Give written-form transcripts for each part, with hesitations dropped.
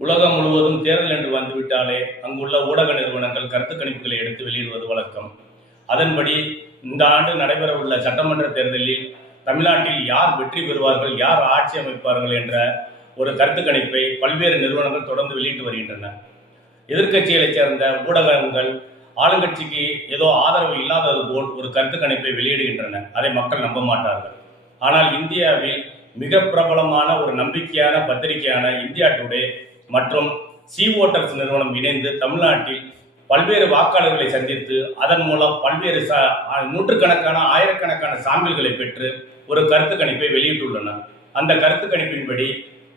உலகம் முழுவதும் தேர்தல் என்று வந்துவிட்டாலே அங்குள்ள ஊடக நிறுவனங்கள் கருத்து கணிப்புகளை எடுத்து வெளியிடுவது வழக்கம். அதன்படி இந்த ஆண்டு நடைபெறவுள்ள சட்டமன்ற தேர்தலில் தமிழ்நாட்டில் யார் வெற்றி பெறுவார்கள், யார் ஆட்சி அமைப்பார்கள் என்ற ஒரு கருத்து கணிப்பை பல்வேறு நிறுவனங்கள் தொடர்ந்து வெளியிட்டு வருகின்றன. எதிர்க்கட்சிகளைச் சேர்ந்த ஊடகங்கள் ஆளுங்கட்சிக்கு ஏதோ ஆதரவு இல்லாதது போல் ஒரு கருத்து கணிப்பை வெளியிடுகின்றன. அதை மக்கள் நம்ப மாட்டார்கள். ஆனால் இந்தியாவில் மிக பிரபலமான ஒரு நம்பிக்கையான பத்திரிகையான இந்தியா டுடே மற்றும் சி ஓட்டர்ஸ் நிறுவனம் இணைந்து தமிழ்நாட்டில் பல்வேறு வாக்காளர்களை சந்தித்து அதன் மூலம் பல்வேறு நூற்றுக்கணக்கான ஆயிரக்கணக்கான சான்றிதழ்களை பெற்று ஒரு கருத்து கணிப்பை வெளியிட்டுள்ளனர். அந்த கருத்து கணிப்பின்படி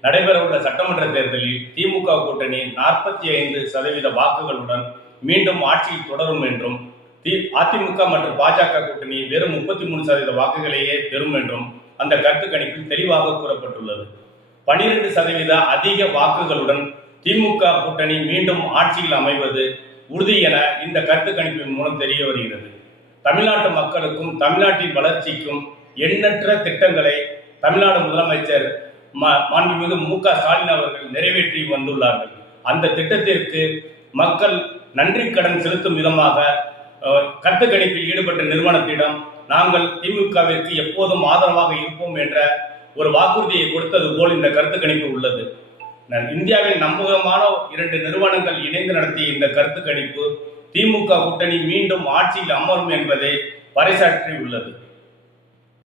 நடைபெறவுள்ள சட்டமன்ற தேர்தலில் திமுக கூட்டணி 45% வாக்குகளுடன் மீண்டும் ஆட்சியில் தொடரும் என்றும், அதிமுக மற்றும் பாஜக கூட்டணி வெறும் 33% வாக்குகளையே பெறும் என்றும் அந்த கருத்து கணிப்பில் தெளிவாக கூறப்பட்டுள்ளது. 12% அதிக வாக்குகளுடன் திமுக கூட்டணி மீண்டும் ஆட்சியில் அமைவது உறுதி என இந்த கருத்து கணிப்பின் மூலம் தெரிய வருகிறது. தமிழ்நாட்டு மக்களுக்கும் தமிழ்நாட்டின் வளர்ச்சிக்கும் எண்ணற்ற திட்டங்களை தமிழ்நாடு முதலமைச்சர் மாண்புமிகு மு.க. ஸ்டாலின் அவர்கள் நிறைவேற்றி வந்துள்ளார்கள். அந்த திட்டத்திற்கு மக்கள் நன்றி கடன் செலுத்தும் விதமாக கருத்து கணிப்பில் ஈடுபட்ட நிறுவனத்திடம் நாங்கள் திமுகவிற்கு எப்போதும் ஆதரவாக இருப்போம் என்ற ஒரு வாக்குறுதியை கொடுத்தது போல் இந்த கருத்து கணிப்பு உள்ளது. இந்தியாவில் நம்பகமான 2 நிறுவனங்கள் இணைந்து நடத்திய இந்த கருத்து கணிப்பு திமுக கூட்டணி மீண்டும் ஆட்சியில் அமரும் என்பதை பறைசாற்றி உள்ளது.